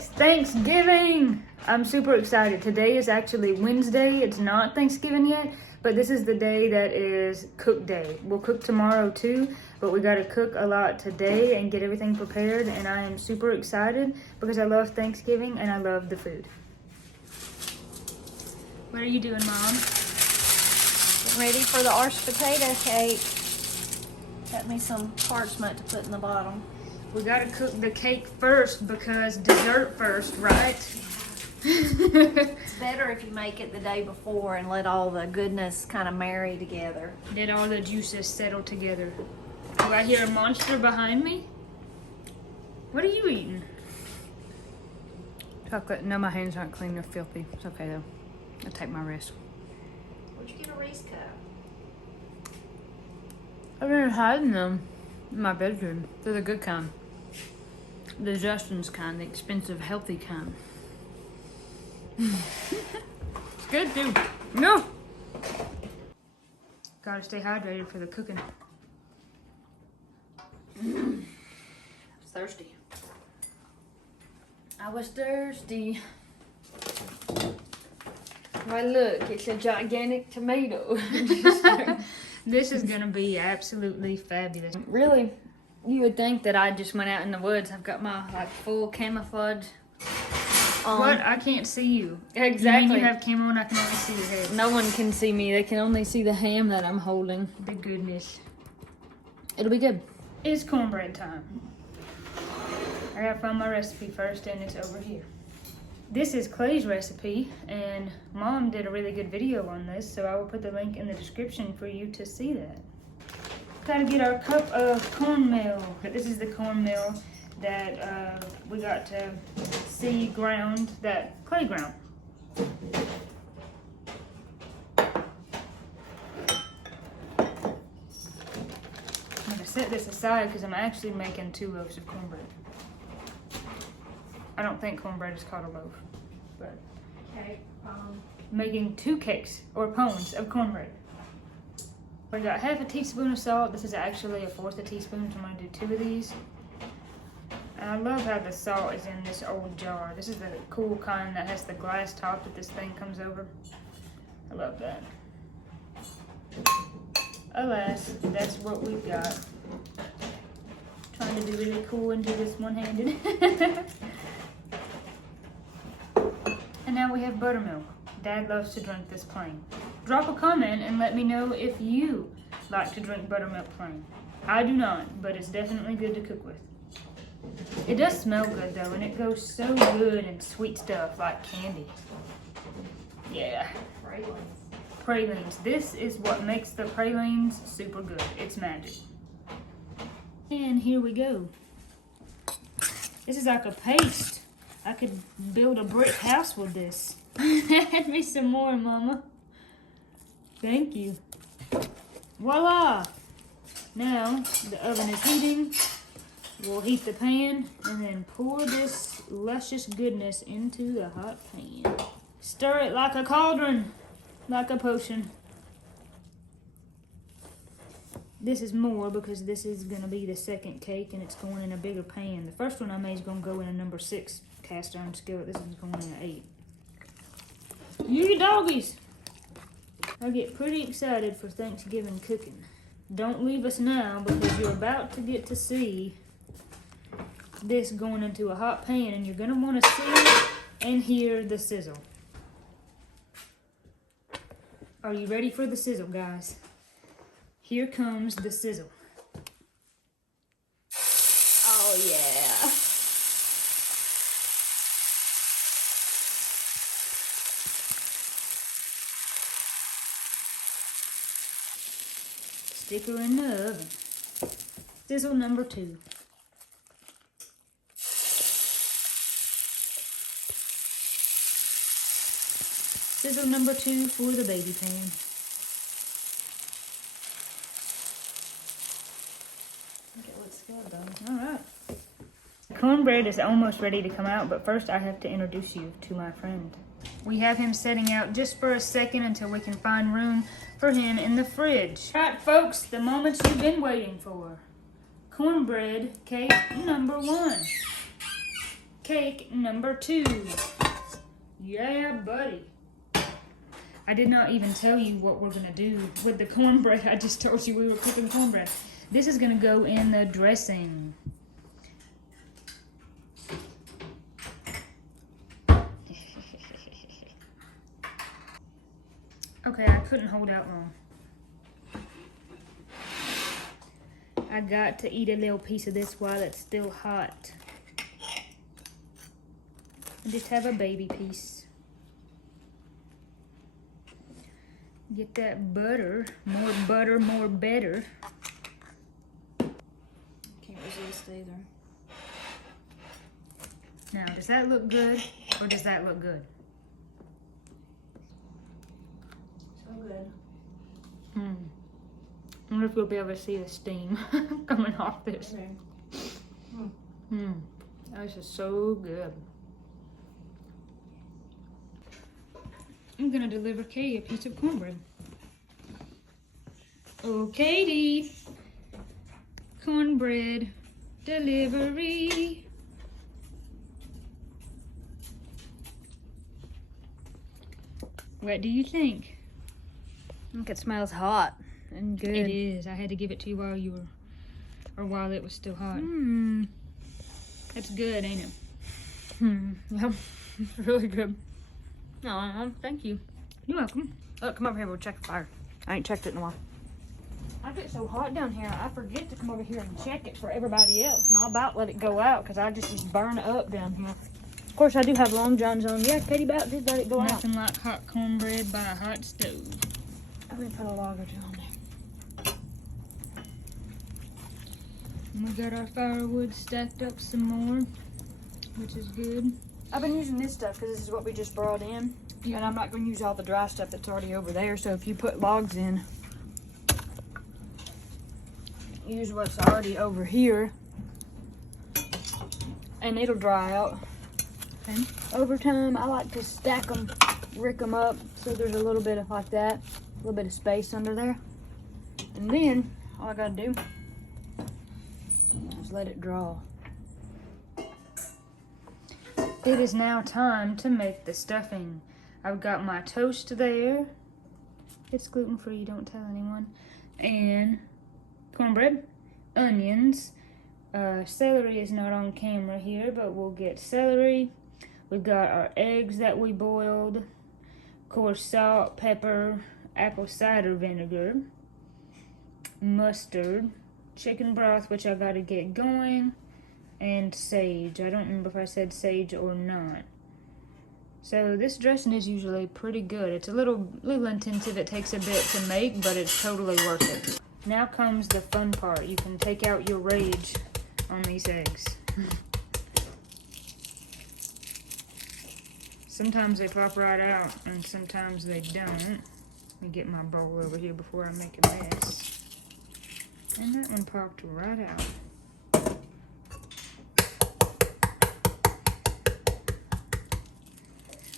It's Thanksgiving! I'm super excited. Today is actually Wednesday. It's not Thanksgiving yet, but this is the day that is cook day. We'll cook tomorrow too, but we gotta cook a lot today and get everything prepared, and I am super excited because I love Thanksgiving and I love the food. What are you doing, Mom? Getting ready for the arched potato cake. Got me some parchment to put in the bottom. We gotta cook the cake first because dessert first, right? It's better if you make it the day before and let all the goodness kind of marry together. Let all the juices settle together. Do I hear a monster behind me? What are you eating? Chocolate. No, my hands aren't clean. They're filthy. It's okay though. I'll take my risk. Where'd you get a Reese cup? I've been hiding them in my bedroom. They're the good kind. The Justin's kind, the expensive, healthy kind. It's good too. No! Gotta stay hydrated for the cooking. I was thirsty. I was thirsty. Why look, it's a gigantic tomato. This is gonna be absolutely fabulous. Really, you would think that I just went out in the woods. I've got my like full camouflage on. What? I can't see you. Exactly. You mean you have camo on? I can only see your head. No one can see me. They can only see the ham that I'm holding. The goodness. It'll be good. It's cornbread time. I gotta find my recipe first, and it's over here. This is Clay's recipe, and Mom did a really good video on this, so I will put the link in the description for you to see that. Gotta get our cup of cornmeal. This is the cornmeal that we got to see ground, that Clay ground. I'm gonna set this aside because I'm actually making 2 loaves of cornbread. I don't think cornbread is called a loaf, but making 2 cakes or pones of cornbread. We got half a teaspoon of salt. This is actually 1/4 teaspoon, so I'm gonna do 2 of these. And I love how the salt is in this old jar. This is the cool kind that has the glass top that this thing comes over. I love that. Alas, that's what we've got. Trying to be really cool and do this one-handed. And now we have buttermilk. Dad loves to drink this plain. Drop a comment and let me know if you like to drink buttermilk plain. I do not, but it's definitely good to cook with. It does smell good though, and it goes so good in sweet stuff like candy. Yeah. Pralines. This is what makes the pralines super good. It's magic. And here we go. This is like a paste. I could build a brick house with this. Add me some more, Mama. Thank you. Voila! Now, the oven is heating. We'll heat the pan and then pour this luscious goodness into the hot pan. Stir it like a cauldron, like a potion. This is more because this is gonna be the second cake and it's going in a bigger pan. The first one I made is gonna go in a number 6 cast iron skillet. This one's going in an 8. You doggies! I get pretty excited for Thanksgiving cooking. Don't leave us now because you're about to get to see this going into a hot pan and you're gonna wanna see and hear the sizzle. Are you ready for the sizzle, guys? Here comes the sizzle. Oh, yeah. Stick her in the oven. Sizzle number 2. Sizzle number 2 for the baby pan. Alright. Cornbread is almost ready to come out, but first I have to introduce you to my friend. We have him setting out just for a second until we can find room for him in the fridge. Alright folks, the moments you've been waiting for. Cornbread cake number 1. cake number 2. Yeah, buddy. I did not even tell you what we're gonna do with the cornbread. I just told you we were cooking cornbread. This is gonna go in the dressing. Okay, I couldn't hold out long. I got to eat a little piece of this while it's still hot. I just have a baby piece. Get that butter, more better. Can't resist either. Now, does that look good or does that look good? So good. I wonder if you'll be able to see the steam coming off this. Okay. This is so good. I'm gonna deliver Katie a piece of cornbread. Oh, Katie, cornbread delivery. What do you think? I think it smells hot and good. It is. I had to give it to you while you were, or while it was still hot. That's good, ain't it? Yep. It's really good. No, thank you. You're welcome. Look, come over here. We'll check the fire. I ain't checked it in a while. I get so hot down here, I forget to come over here and check it for everybody else, and I'll about let it go out because I just burn up down here. Of course, I do have long johns on. Yeah, Katie about did let it go out. Nothing like hot cornbread by a hot stove. I'm gonna put a log or 2 on there. And we got our firewood stacked up some more, which is good. I've been using this stuff because this is what we just brought in. Yeah. And I'm not going to use all the dry stuff that's already over there. So if you put logs in, use what's already over here. And it'll dry out. Okay. Over time, I like to stack them, rick them up. So there's a little bit of like that, a little bit of space under there. And then all I got to do is let it draw. It is now time to make the stuffing. I've got my toast there. It's gluten-free, don't tell anyone. And cornbread, onions. Celery is not on camera here, but we'll get celery. We've got our eggs that we boiled. Of course, salt, pepper, apple cider vinegar, mustard, chicken broth, which I gotta get going, and sage. I don't remember if I said sage or not. So this dressing is usually pretty good. It's a little intensive. It takes a bit to make, but it's totally worth it. Now comes the fun part. You can take out your rage on these eggs. Sometimes they pop right out, and sometimes they don't. Let me get my bowl over here before I make a mess. And that one popped right out.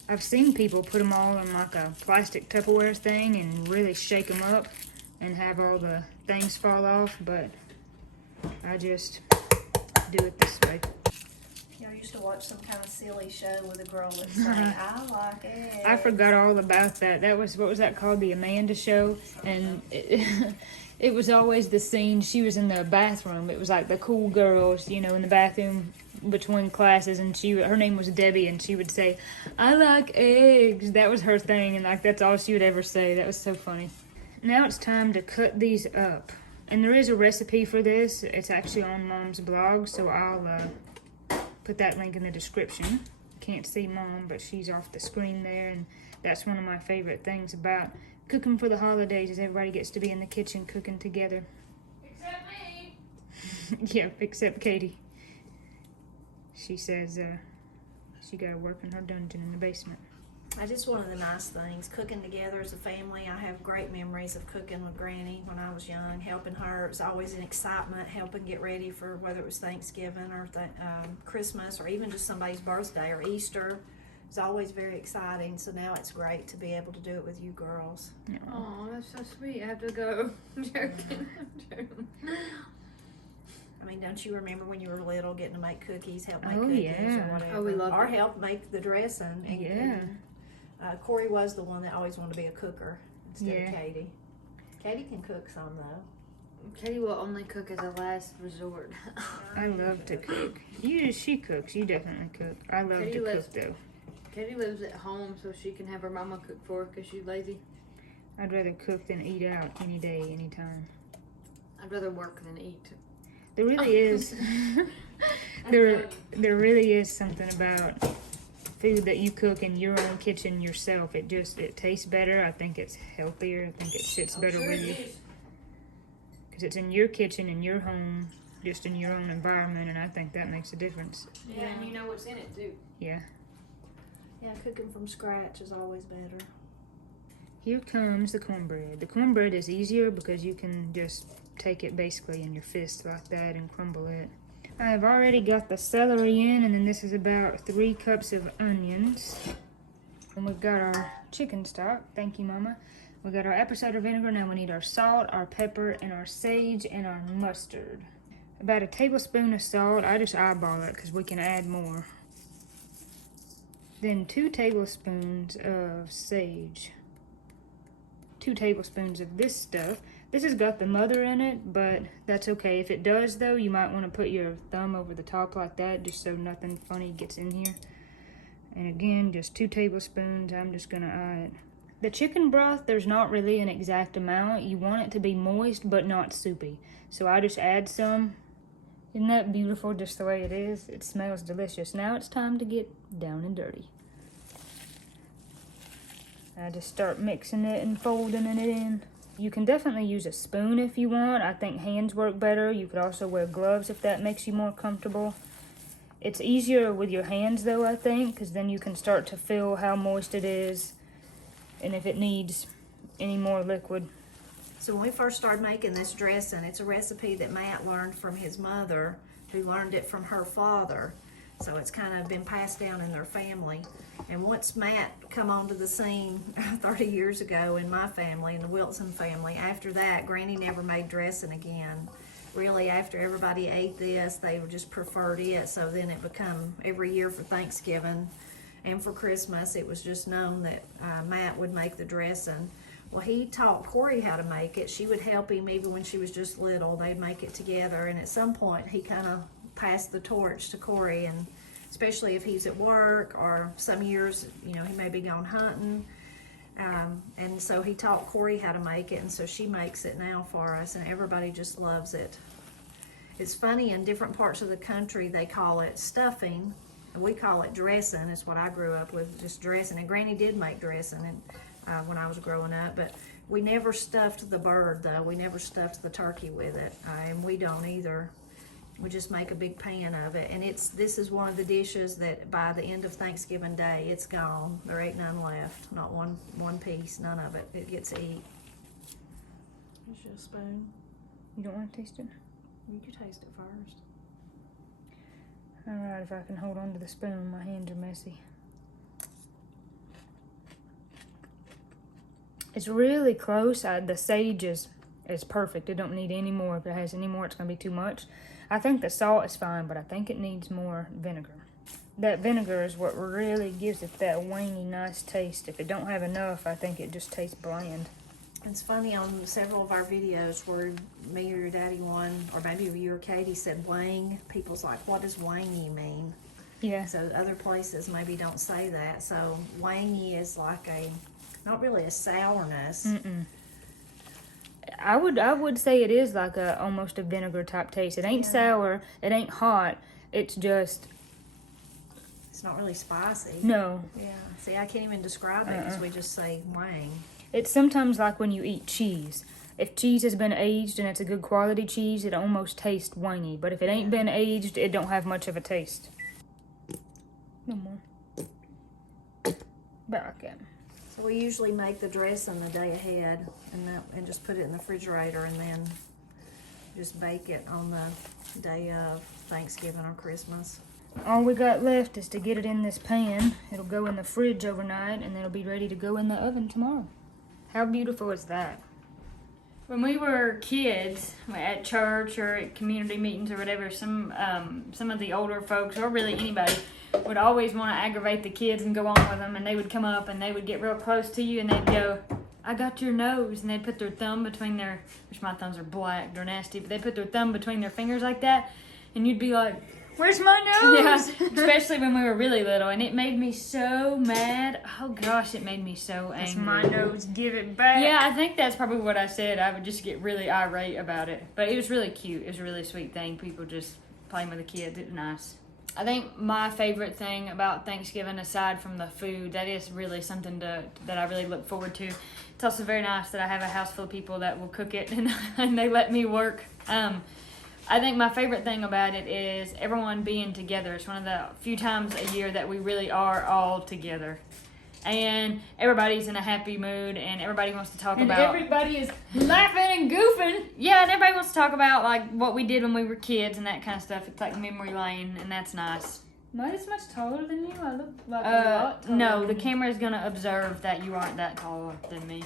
I've seen people put them all in like a plastic Tupperware thing and really shake them up and have all the things fall off, but I just do it this way. Yeah, I used to watch some kind of silly show with a girl that sang, I like eggs. I forgot all about that. That was, what was that called? The Amanda Show. And it was always the scene. She was in the bathroom. It was like the cool girls, you know, in the bathroom between classes, and her name was Debbie, and she would say, I like eggs. That was her thing, and like that's all she would ever say. That was so funny. Now it's time to cut these up. And there is a recipe for this. It's actually on Mom's blog, so I'll put that link in the description. Can't see Mom, but she's off the screen there, and that's one of my favorite things about cooking for the holidays is everybody gets to be in the kitchen cooking together. Except me. Yep, except Katie. She says she got to work in her dungeon in the basement. I just one of the nice things, cooking together as a family. I have great memories of cooking with Granny when I was young, helping her. It was always an excitement, helping get ready for whether it was Thanksgiving or Christmas or even just somebody's birthday or Easter. It was always very exciting, so now it's great to be able to do it with you girls. Oh, that's so sweet. I have to go. I'm joking. I mean, don't you remember when you were little getting to make cookies, help make Oh, cookies yeah. or whatever? Oh, we loved Or it. help make the dressing. And Corey was the one that always wanted to be a cooker instead of Katie. Katie can cook some though. Katie will only cook as a last resort. I love to cook. She cooks. You definitely cook. I love Katie to lives- cook though. Katie lives at home so she can have her mama cook for her because she's lazy. I'd rather cook than eat out any day, anytime. I'd rather work than eat. There really is. there really is something about food that you cook in your own kitchen yourself. It tastes better. I think it's healthier. I think it sits better with you. Because it's in your kitchen, in your home, just in your own environment, and I think that makes a difference. Yeah, and you know what's in it too. Yeah. Yeah, cooking from scratch is always better. Here comes the cornbread. The cornbread is easier because you can just take it basically in your fist like that and crumble it. I have already got the celery in, and then this is about 3 cups of onions. And we've got our chicken stock. Thank you, Mama. We got our apple cider vinegar. Now we need our salt, our pepper, and our sage, and our mustard. About a tablespoon of salt. I just eyeball it because we can add more. Then 2 tablespoons of sage. 2 tablespoons of this stuff. This has got the mother in it, but that's okay. If it does, though, you might want to put your thumb over the top like that, just so nothing funny gets in here. And again, just 2 tablespoons. I'm just going to eye it. The chicken broth, there's not really an exact amount. You want it to be moist, but not soupy. So I just add some. Isn't that beautiful, just the way it is? It smells delicious. Now it's time to get down and dirty. I just start mixing it and folding it in. You can definitely use a spoon if you want. I think hands work better. You could also wear gloves if that makes you more comfortable. It's easier with your hands though, I think, because then you can start to feel how moist it is and if it needs any more liquid. So when we first started making this dressing, it's a recipe that Matt learned from his mother, who learned it from her father. So it's kind of been passed down in their family. And once Matt come onto the scene 30 years ago in my family, in the Wilson family, after that, Granny never made dressing again. Really, after everybody ate this, they just preferred it. So then it become every year for Thanksgiving and for Christmas, it was just known that Matt would make the dressing. Well, he taught Corey how to make it. She would help him even when she was just little. They'd make it together. And at some point, he kind of passed the torch to Corey, and especially if he's at work or some years, you know, he may be gone hunting. And so he taught Corey how to make it, and so she makes it now for us, and everybody just loves it. It's funny, in different parts of the country, they call it stuffing, and we call it dressing. It's what I grew up with, just dressing. And Granny did make dressing when I was growing up, but we never stuffed the bird, though. We never stuffed the turkey with it, and we don't either. We just make a big pan of it, and this is one of the dishes that by the end of Thanksgiving Day, it's gone. There ain't none left, not one piece, none of it. It gets eat. Here's your spoon. You don't want to taste it? You can taste it first. Alright, if I can hold on to the spoon, my hands are messy. It's really close. The sage is perfect. It don't need any more. If it has any more, it's going to be too much. I think the salt is fine, but I think it needs more vinegar. That vinegar is what really gives it that wangy, nice taste. If it don't have enough, I think it just tastes bland. It's funny, on several of our videos where me or your daddy one, or maybe you or Katie said wang, people's like, what does wangy mean? Yeah. So other places maybe don't say that. So wangy is like not really a sourness. Mm-mm. I would say it is like almost a vinegar type taste. It ain't sour. It ain't hot. It's just. It's not really spicy. No. Yeah. See, I can't even describe it because we just say wang. It's sometimes like when you eat cheese. If cheese has been aged and it's a good quality cheese, it almost tastes wangy. But if it ain't been aged, it don't have much of a taste. No more. Back in. So we usually make the dressing the day ahead and just put it in the refrigerator and then just bake it on the day of Thanksgiving or Christmas. All we got left is to get it in this pan. It'll go in the fridge overnight and it'll be ready to go in the oven tomorrow. How beautiful is that? When we were kids, at church or at community meetings or whatever, some of the older folks, or really anybody, would always want to aggravate the kids and go on with them, and they would come up and they would get real close to you and they'd go, "I got your nose," and they'd put their thumb between their, which my thumbs are black, they're nasty, but they put their thumb between their fingers like that, and you'd be like, "Where's my nose?" Yeah, especially when we were really little, and it made me so mad. Oh gosh, it made me so angry. It's my nose, give it back. Yeah, I think that's probably what I said. I would just get really irate about it. But it was really cute. It was a really sweet thing. People just playing with the kids. It was nice. I think my favorite thing about Thanksgiving, aside from the food, that is really something that I really look forward to. It's also very nice that I have a house full of people that will cook it and they let me work. I think my favorite thing about it is everyone being together. It's one of the few times a year that we really are all together. And everybody's in a happy mood and everybody wants to talk about... And everybody is laughing and goofing. Yeah, and everybody wants to talk about like what we did when we were kids and that kind of stuff. It's like memory lane, and that's nice. Am I this much taller than you? I look like a lot taller. No, the camera is going to observe that you aren't that taller than me.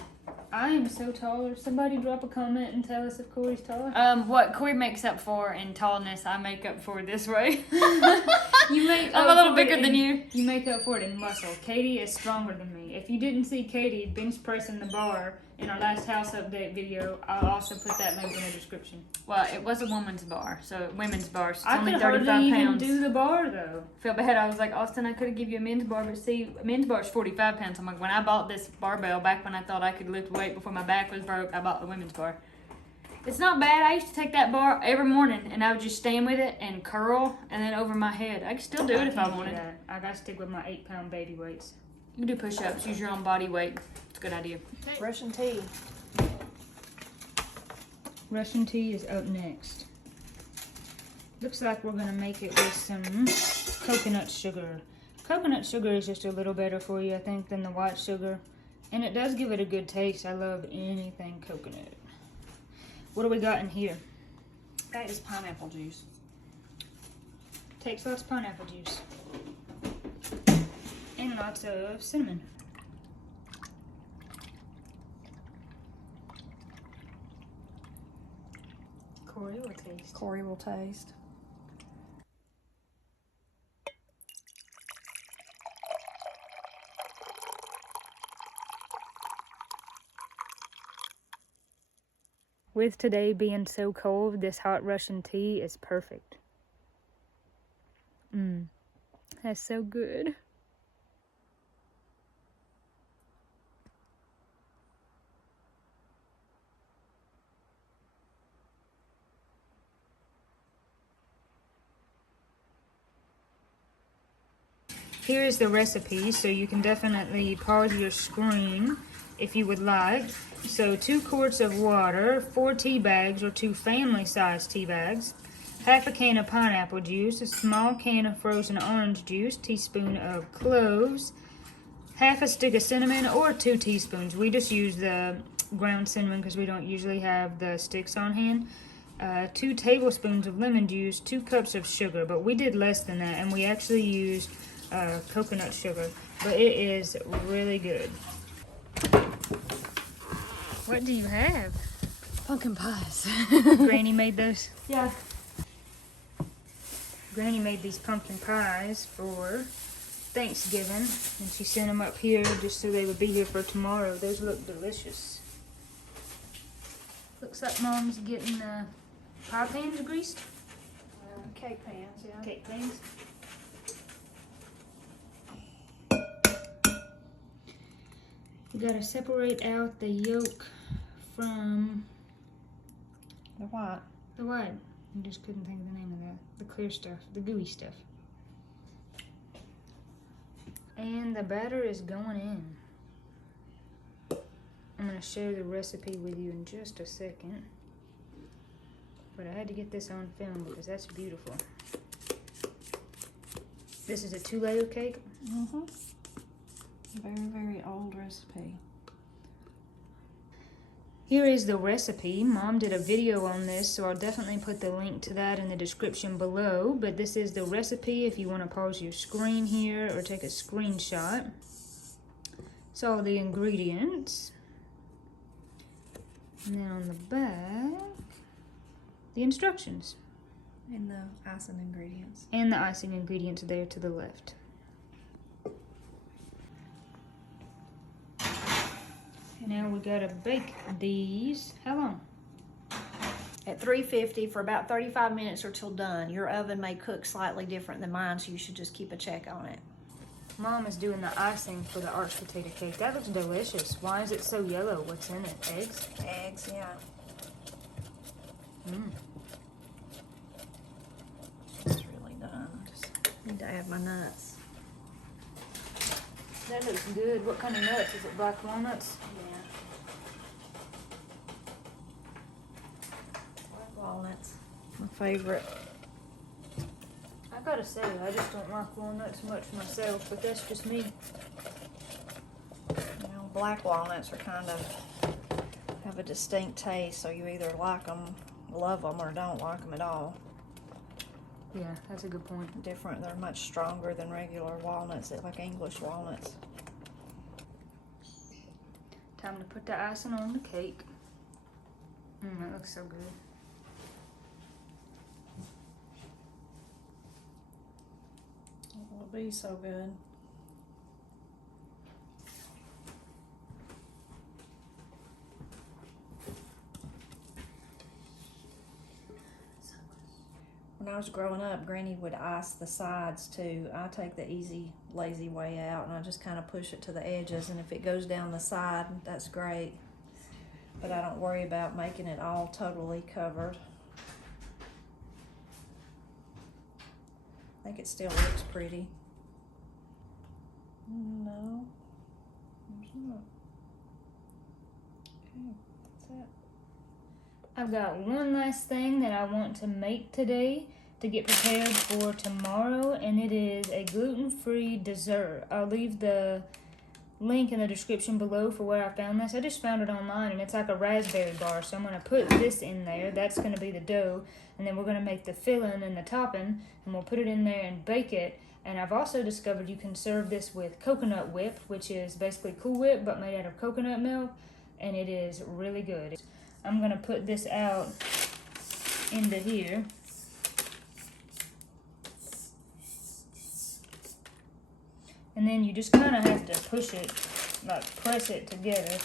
I am so taller. Somebody drop a comment and tell us if Corey's taller. What Corey makes up for in tallness, I make up for this way. I'm a little bigger than you. You make up for it in muscle. Katie is stronger than me. If you didn't see Katie bench pressing the bar in our last house update video, I'll also put that link in the description. Well, it was a woman's bar, so women's bar. So it's I only could 35 hardly pounds. even do the bar though. Feel bad. I was like, Austin, I could have give you a men's bar, but see, a men's bar is 45 pounds. I'm like, when I bought this barbell back when I thought I could lift weight before my back was broke, I bought the women's bar. It's not bad. I used to take that bar every morning and I would just stand with it and curl and then over my head. I could still do it if I wanted. I gotta stick with my 8-pound baby weights. You can do push-ups. Use your own body weight. It's a good idea. Russian tea. Russian tea is up next. Looks like we're gonna make it with some coconut sugar. Coconut sugar is just a little better for you, I think, than the white sugar. And it does give it a good taste. I love anything coconut. What do we got in here? That is pineapple juice. Takes lots of pineapple juice. And lots of cinnamon. Corey will taste. Corey will taste. With today being so cold, this hot Russian tea is perfect. That's so good. Here is the recipe, so you can definitely pause your screen if you would like. So 2 quarts of water, 4 tea bags or 2 family-sized tea bags, half a can of pineapple juice, a small can of frozen orange juice, teaspoon of cloves, half a stick of cinnamon or 2 teaspoons. We just use the ground cinnamon because we don't usually have the sticks on hand. 2 tablespoons of lemon juice, 2 cups of sugar, but we did less than that, and we actually used coconut sugar, but it is really good. What do you have? Pumpkin pies. Granny made those? Yeah. Granny made these pumpkin pies for Thanksgiving, and she sent them up here just so they would be here for tomorrow. Those look delicious. Looks like Mom's getting pie pans greased. Cake pans, yeah. Cake pans. We gotta separate out the yolk from The white. the white. I just couldn't think of the name of that. The clear stuff, the gooey stuff. And the batter is going in. I'm gonna share the recipe with you in just a second. But I had to get this on film because that's beautiful. This is a 2-layer cake. Mm-hmm. Very, very old recipe. Here is the recipe. Mom did a video on this, so I'll definitely put the link to that in the description below. But this is the recipe if you want to pause your screen here or take a screenshot. So all the ingredients. And then on the back, the instructions. And the icing ingredients. And the icing ingredients there to the left. Now we gotta bake these. How long? At 350 for about 35 minutes or till done. Your oven may cook slightly different than mine, so you should just keep a check on it. Mom is doing the icing for the arch potato cake. That looks delicious. Why is it so yellow? What's in it? Eggs? Eggs, yeah. It's really done. Just need to add my nuts. That looks good. What kind of nuts? Is it black walnuts? Yeah. Black walnuts. My favorite. I gotta say, I just don't like walnuts much myself, but that's just me. You know, black walnuts are kind of have a distinct taste, so you either like them, love them, or don't like them at all. Yeah, that's a good point. Different, they're much stronger than regular walnuts, they're like English walnuts. Time to put the icing on the cake. That looks so good. It will be so good. When I was growing up, Granny would ice the sides too. I take the easy, lazy way out, and I just kind of push it to the edges, and if it goes down the side, that's great. But I don't worry about making it all totally covered. I think it still looks pretty. No, there's not. Okay, that's it. I've got one last thing that I want to make today to get prepared for tomorrow, and it is a gluten-free dessert. I'll leave the link in the description below for where I found this. I just found it online, and it's like a raspberry bar, so I'm going to put this in there. That's going to be the dough, and then we're going to make the filling and the topping, and we'll put it in there and bake it. And I've also discovered you can serve this with coconut whip, which is basically Cool Whip but made out of coconut milk, and it is really good. I'm going to put this out into here. And then you just kind of have to push it, like press it together.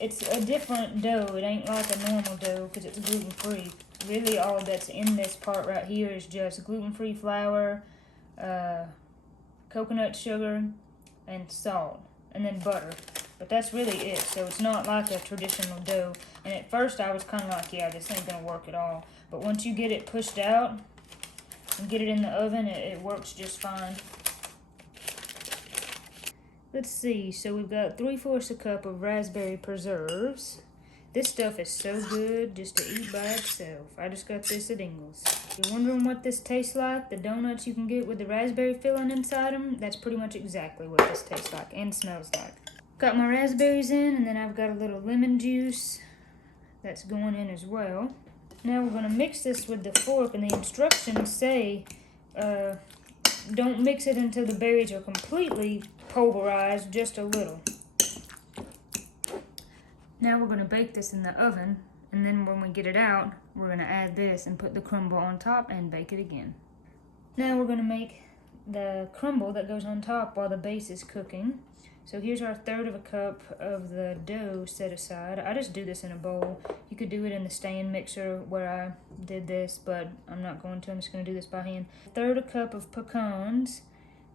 It's a different dough. It ain't like a normal dough because it's gluten-free. Really all that's in this part right here is just gluten-free flour, coconut sugar, and salt, and then butter. But that's really it, so it's not like a traditional dough. And at first I was kind of like, yeah, this ain't gonna work at all. But once you get it pushed out and get it in the oven, it works just fine. Let's see, so we've got 3/4 a cup of raspberry preserves. This stuff is so good just to eat by itself. I just got this at Ingles. You're wondering what this tastes like? The donuts you can get with the raspberry filling inside them? That's pretty much exactly what this tastes like and smells like. Got my raspberries in, and then I've got a little lemon juice that's going in as well. Now we're going to mix this with the fork, and the instructions say don't mix it until the berries are completely pulverized, just a little. Now we're going to bake this in the oven, and then when we get it out, we're going to add this and put the crumble on top and bake it again. Now we're going to make the crumble that goes on top while the base is cooking. So here's our 1/3 cup of the dough set aside. I just do this in a bowl. You could do it in the stand mixer where I did this, but I'm not going to. I'm just going to do this by hand. 1/3 cup of pecans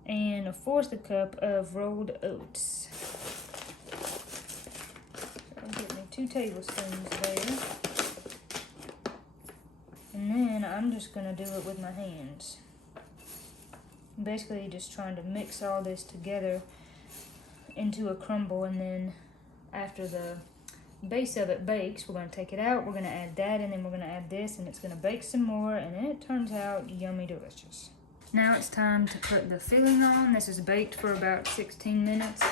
and 1/4 cup of rolled oats. So I'll get me 2 tablespoons there. And then I'm just going to do it with my hands. Basically just trying to mix all this together into a crumble, and then after the base of it bakes, we're going to take it out, we're going to add that, and then we're going to add this, and it's going to bake some more, and it turns out yummy delicious. Now it's time to put the filling on. This is baked for about 16 minutes.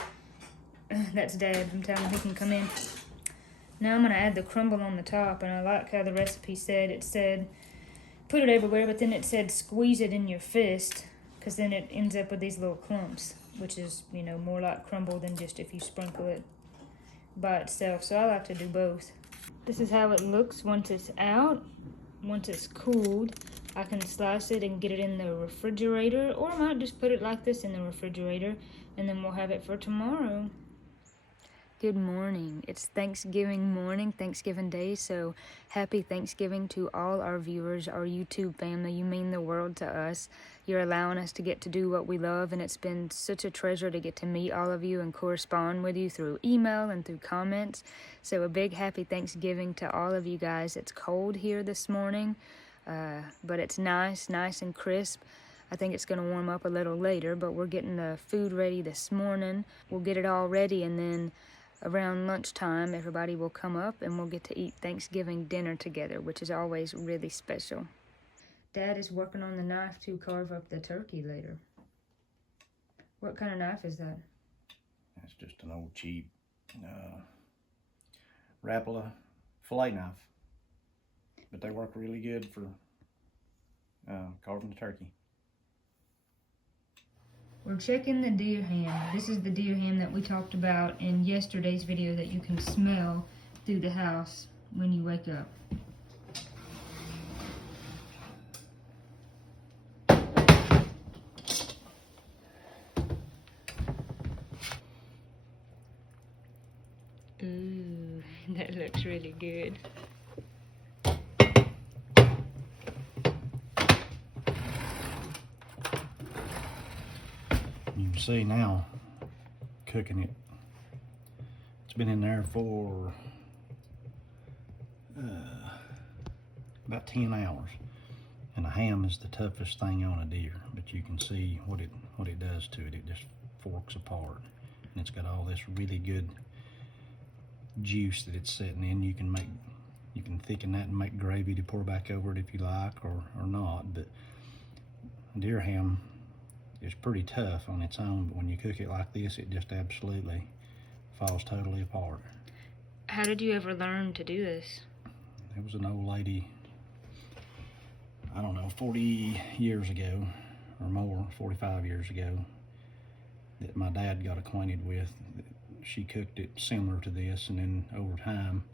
That's Dad. I'm telling him he can come in. Now I'm going to add the crumble on the top, and I like how the recipe said, it said put it everywhere, but then it said squeeze it in your fist, because then it ends up with these little clumps, which is, more like crumble than just if you sprinkle it by itself. So I like to do both. This is how it looks once it's out. Once it's cooled, I can slice it and get it in the refrigerator, or I might just put it like this in the refrigerator, and then we'll have it for tomorrow. Good morning. It's Thanksgiving morning, Thanksgiving Day, so happy Thanksgiving to all our viewers, our YouTube family. You mean the world to us. You're allowing us to get to do what we love, and it's been such a treasure to get to meet all of you and correspond with you through email and through comments. So a big happy Thanksgiving to all of you guys. It's cold here this morning, but it's nice and crisp. I think it's going to warm up a little later, but we're getting the food ready this morning. We'll get it all ready, and then around lunchtime, everybody will come up and we'll get to eat Thanksgiving dinner together, which is always really special. Dad is working on the knife to carve up the turkey later. What kind of knife is that? That's just an old cheap Rapala fillet knife. But they work really good for carving the turkey. We're checking the deer ham. This is the deer ham that we talked about in yesterday's video that you can smell through the house when you wake up. Ooh, that looks really good. You can see now, cooking it, it's been in there for about 10 hours. And a ham is the toughest thing on a deer, but you can see what it does to it. It just forks apart, and it's got all this really good juice that it's sitting in. You can thicken that and make gravy to pour back over it if you like, or not. But deer ham is pretty tough on its own, but when you cook it like this, it just absolutely falls totally apart. How did you ever learn to do this? It was an old lady, I don't know, 40 years ago or more, 45 years ago, that my dad got acquainted with. She cooked it similar to this, and then over time,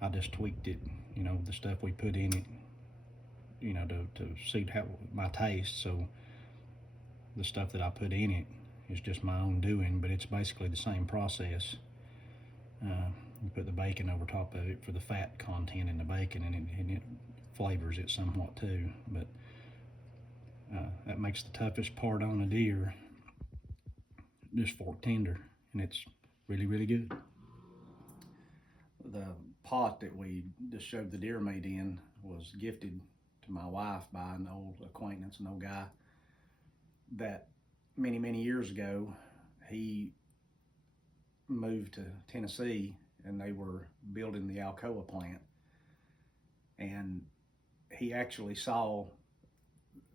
I just tweaked it, the stuff we put in it, to suit my taste. So the stuff that I put in it is just my own doing, but it's basically the same process. You put the bacon over top of it for the fat content in the bacon, and it flavors it somewhat too. But that makes the toughest part on a deer just fork tender, and it's really, really good. The pot that we just shoved the deer meat in was gifted to my wife by an old acquaintance, an old guy that many years ago, he moved to Tennessee, and they were building the Alcoa plant, and he actually saw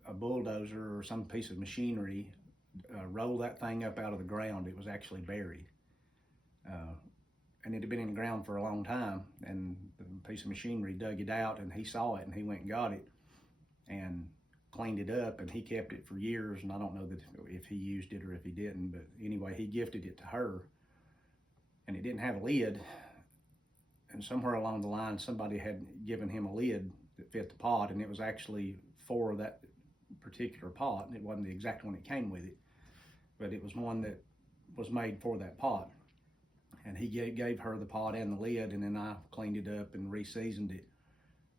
a bulldozer or some piece of machinery roll that thing up out of the ground. It was actually buried, and it had been in the ground for a long time, and the piece of machinery dug it out, and he saw it, and he went and got it and cleaned it up, and he kept it for years. And I don't know that if he used it or if he didn't, but anyway, he gifted it to her, and it didn't have a lid. And somewhere along the line, somebody had given him a lid that fit the pot, and it was actually for that particular pot. And it wasn't the exact one that came with it, but it was one that was made for that pot. And he gave her the pot and the lid, and then I cleaned it up and re-seasoned it.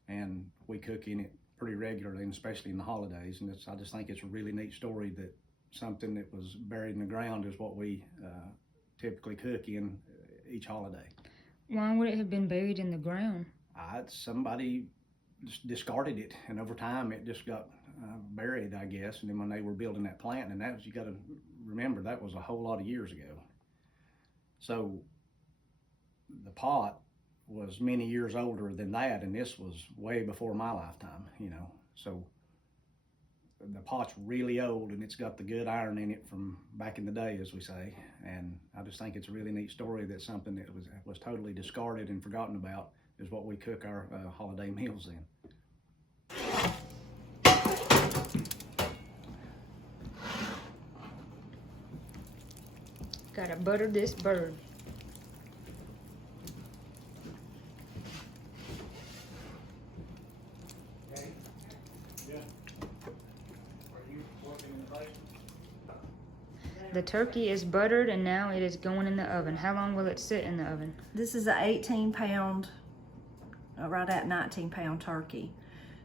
And we cook in it pretty regularly, and especially in the holidays. And I just think it's a really neat story that something that was buried in the ground is what we typically cook in each holiday. Why would it have been buried in the ground? Somebody just discarded it, and over time it just got buried, I guess. And then when they were building that plant, and you got to remember, that was a whole lot of years ago. So the pot was many years older than that, and this was way before my lifetime, So the pot's really old, and it's got the good iron in it from back in the day, as we say. And I just think it's a really neat story that something that was totally discarded and forgotten about is what we cook our holiday meals in. Gotta butter this bird. The turkey is buttered and now it is going in the oven. How long will it sit in the oven? This is an 18-pound, right at 19-pound turkey.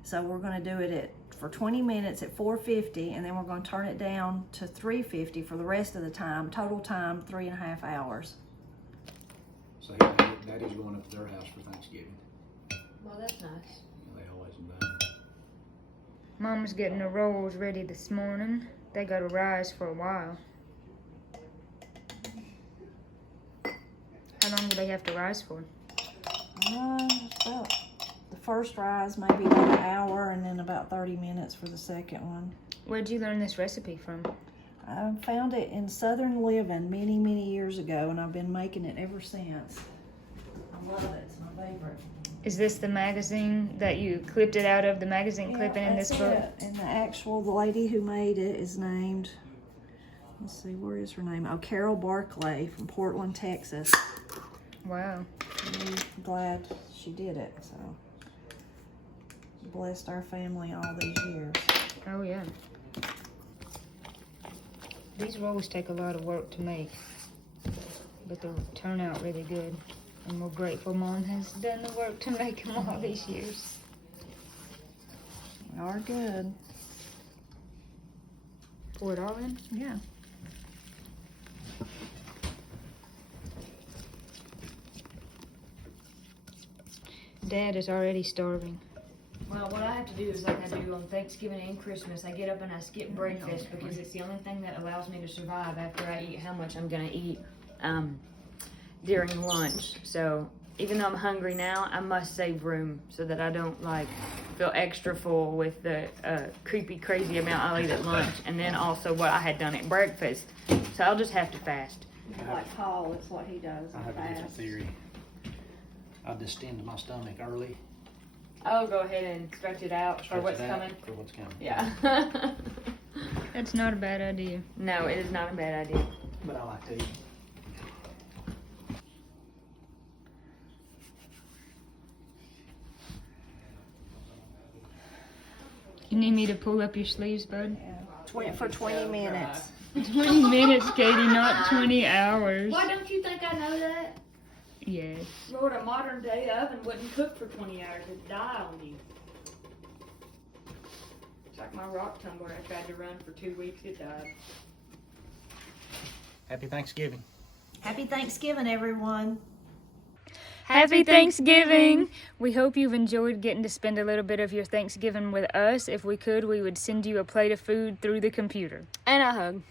So we're going to do it for 20 minutes at 450, and then we're going to turn it down to 350 for the rest of the time. Total time, 3.5 hours. So Daddy's going up to their house for Thanksgiving. Well, that's nice. They always invite. Mama's getting the rolls ready this morning. They gotta rise for a while. How long do they have to rise for? About the first rise, maybe about an hour, and then about 30 minutes for the second one. Where'd you learn this recipe from? I found it in Southern Living many, many years ago, and I've been making it ever since. I love it. It's my favorite. Is this the magazine that you clipped it out of, the magazine clipping in this that's book? it. And the lady who made it is named, let's see, where is her name? Oh, Carol Barclay from Portland, Texas. Wow. I'm glad she did it, so. Blessed our family all these years. Oh yeah. These rolls take a lot of work to make, but they turn out really good. And we're grateful Mom has done the work to make them all these years. They are good. Pour it all in? Yeah. Dad is already starving. Well, what I have to do is like I do on Thanksgiving and Christmas. I get up and I skip breakfast because it's the only thing that allows me to survive after I eat how much I'm gonna eat during lunch. So even though I'm hungry now, I must save room so that I don't like feel extra full with the creepy, crazy amount I'll eat at lunch, and then also what I had done at breakfast. So I'll just have to fast. Like Paul, it's what he does. I have a different theory. I distend my stomach early. I'll go ahead and stretch it out for what's coming. For what's coming. Yeah. That's not a bad idea. No, it is not a bad idea. But I like to eat. You need me to pull up your sleeves, bud? For 20 minutes. 20 minutes, Katie, not 20 hours. Why don't you think I know that? Yes. Lord, a modern day oven wouldn't cook for 20 hours. It'd die on you. It's like my rock tumbler I tried to run for 2 weeks. It died. Happy Thanksgiving. Happy Thanksgiving, everyone. Happy Thanksgiving! We hope you've enjoyed getting to spend a little bit of your Thanksgiving with us. If we could, we would send you a plate of food through the computer. And a hug.